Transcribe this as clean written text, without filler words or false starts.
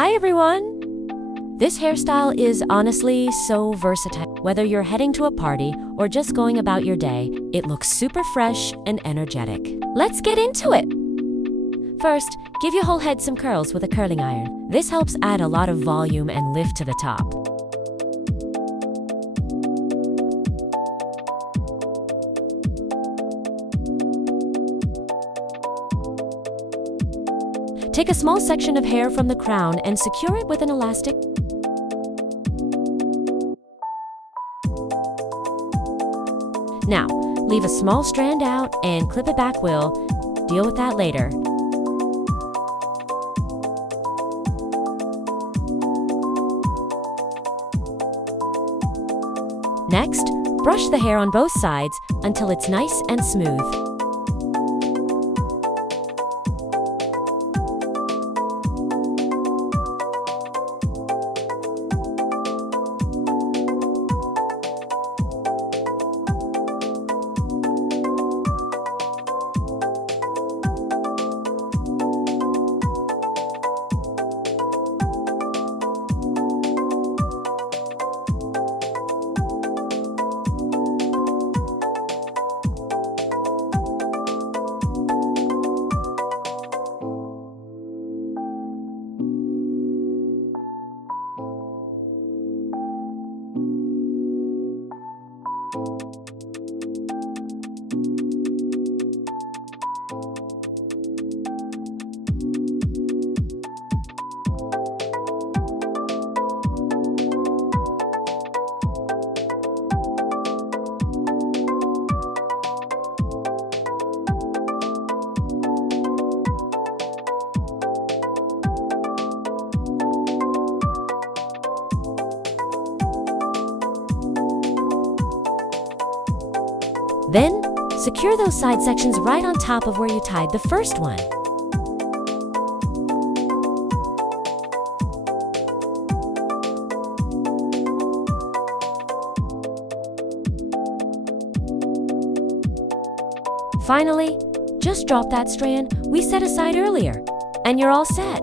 Hi everyone! This hairstyle is honestly so versatile. Whether you're heading to a party or just going about your day, it looks super fresh and energetic. Let's get into it! First, give your whole head some curls with a curling iron. This helps add a lot of volume and lift to the top. Take a small section of hair from the crown and secure it with an elastic. Now, leave a small strand out and clip it back. We'll deal with that later. Next, brush the hair on both sides until it's nice and smooth. Then, secure those side sections right on top of where you tied the first one. Finally, just drop that strand we set aside earlier, and you're all set.